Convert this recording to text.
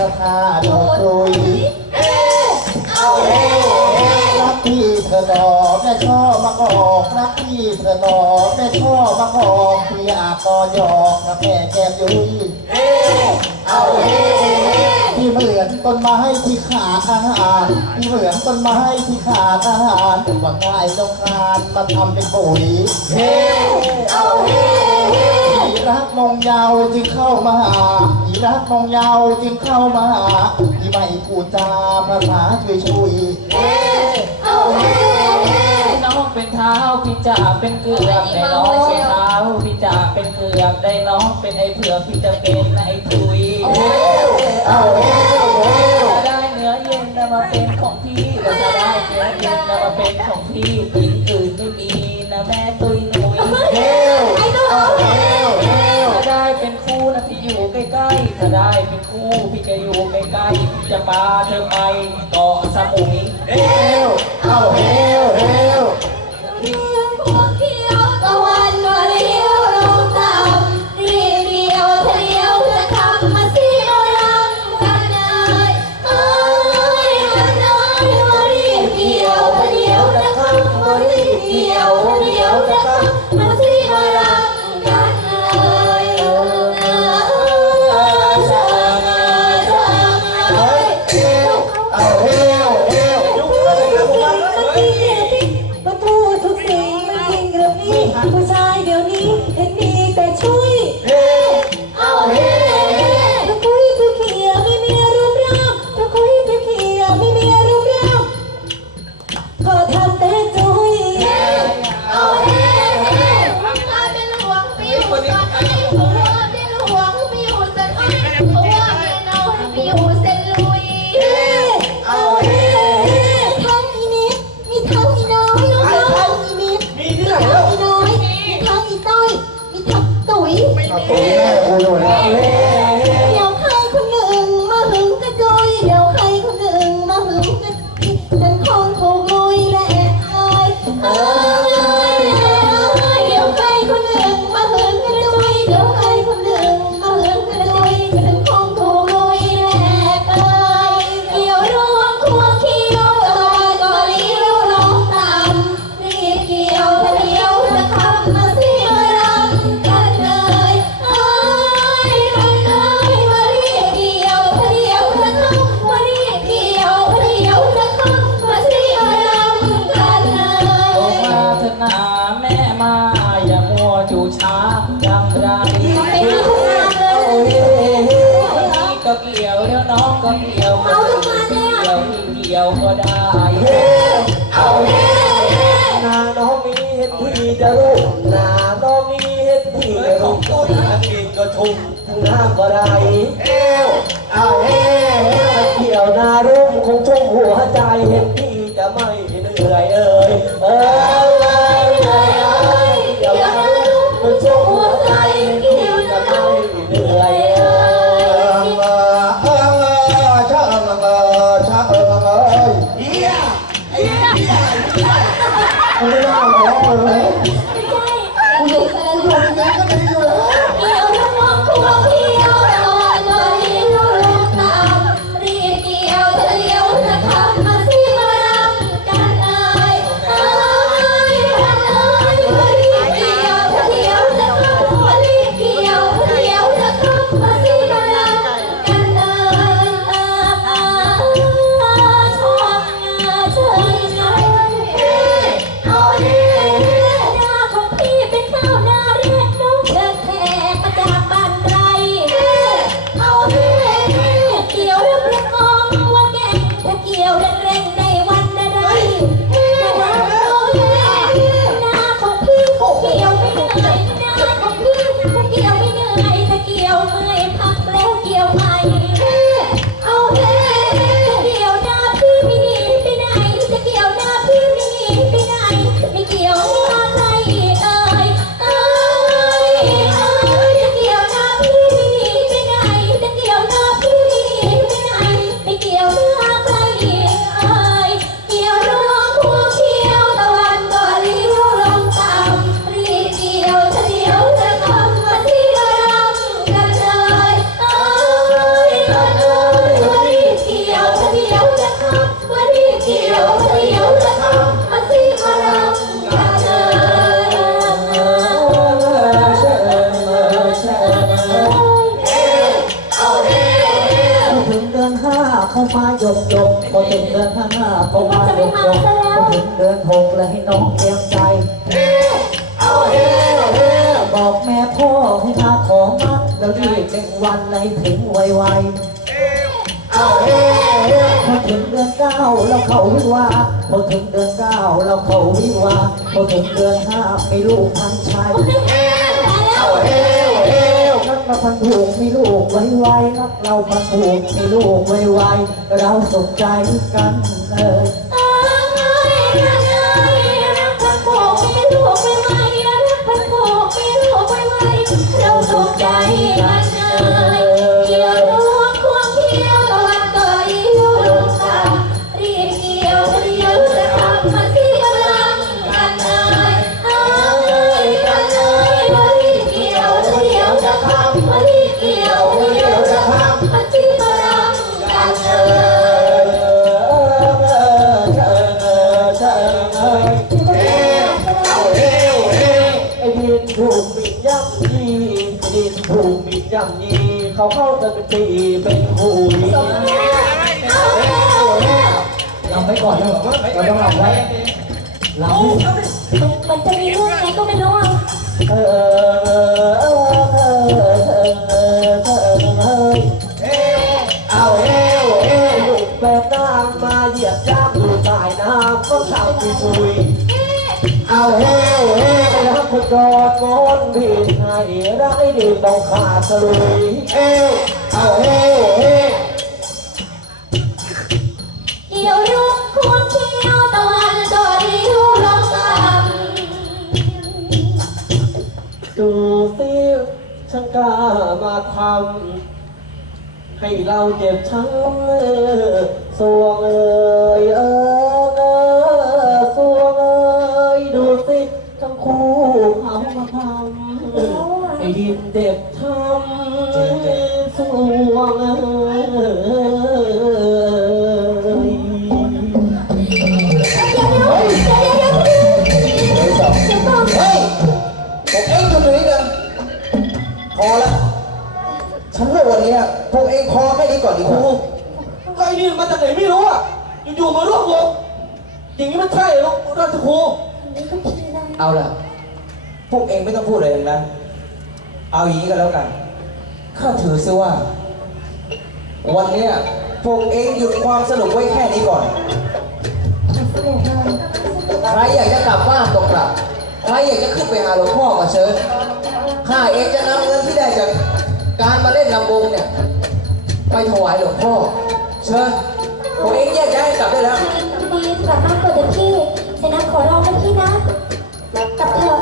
สื้อผ้าดอกดุยเอ๊เอาเอ๊รักพี่เธอหออแม่ชอบมาหอกรักพี่เธอหออแม่ชอบมาหอกพี่อากอหยอกกับแม่แก้มยุ้ยเอ๊เอาเอ๊ที่เหมือนต้นไม้ที่ขาดอาหารที่เหมือนต้นไม้ที่ขาดอาหารว่าง่ายต้างคานมาทำเป็นปุ๋ยเฮ้เอาเฮ้รักมองยาวจึงเข้ามาหา รักมองยาวจึงเข้ามาที่ไม่กูจาภาษาช่วยช่วยเอ้เอาเฮ้เฮ้น้องเป็นเท้าพี่จ่าเป็นเกือกได้น้องเป็นเท้าพี่จ่าเป็นเกือกได้น้องเป็นไอ้เผือกพี่จะเป็นไอ้ถุยเอ้เอาเฮ้จะได้เนื้อเย็นนะมาเป็นของพี่จะได้เนื้อเย็นนะมาเป็นของพี่ ได้เป็นคู่พี่จะอยู่ใกล้ๆจะพาเธอไปเกาะสมุยเฮลเอ้าเฮลเฮล Hey! โอ้โห จะรู้หน้าก็มีเห็ดที่จะรูปต้นอันนี้ก็ชุ่มน้ำก็ได้เอวเอาเฮ้เกี่ยวนารุ่มคงชุ่มหัวใจเห็นที่จะไม่เหนื่อยเอ้ยเอ่ย ห้าเข้ามาหกหกพอถึงเดือนหกแล้วให้น้องเตรียมใจ เอาเฮ้เฮ้บอกแม่พ่อให้มาของมาแล้วรีบเป็นวันให้ถึงไวเอาเฮ้เฮพอถึงเดือนเก้าเราเขาวิวาพอถึงเดือนเก้าเราเขาวิวาพอถึงเดือนห้ามีลูกทันชายเอาเฮเฮ้รักเราพันผูกมีลูกไวๆรักเราพันผูกมีลูกไวๆเราสนใจกัน love มีจัย่งนี้ เขาเข้ากันเป็นปีเป็นคู่นี้ลำไปก่อนเลยเราต้องลำไว้ลำมันจะมีเรื่องไหนก็ไม่รู้เออเออเออเออเออเออเออเอาเอวเอวแบบนางมาเหยียบจ้าอยู่ใต้น้ำก็ชาวปุย เอาเฮ้เฮ้ไม่รักคนกอดงอนผิดให้รักไอ้ดีต้องขาดสลุยเฮ้เอาเฮ้เฮ้เกี่ยวรุกควงเที่ยวตะวันก็ริ้วลงต่ดูสิฉันกล้ามาทำให้เราเจ็บช้ำสวงเอ่ย อแค่นี้ก่อนดีกครูว่าก็ไอ้นี่มาจากไหนไม่รู้อะ อยู่ๆมาร่วมวงอย่างนี้มันใช่เหรอราชครูเอาล่ะ พวกเองไม่ต้องพูดอะไรทั้งนั้นเอาอย่างนี้ก็แล้วกัน ข้าถือซะว่า วันเนี้ยพวกเองหยุดความสนุกไว้แค่นี้ก่อนใครอยากจะกลับบ้านก็กลับ ใครอยากจะขึ้นไปหาหลวงพ่อก็เชิญ ข้าเองจะนำเงินที่ได้จากการมาเล่นลำวงเนี่ย ไปถวายหลวงพ่อ เชิญพวเองแยกย้ายกลับได้แล้วำดีกลับบ้านก่อนเด็กพี่เสนาขอร้องนะพี่นะ กลับเถอะ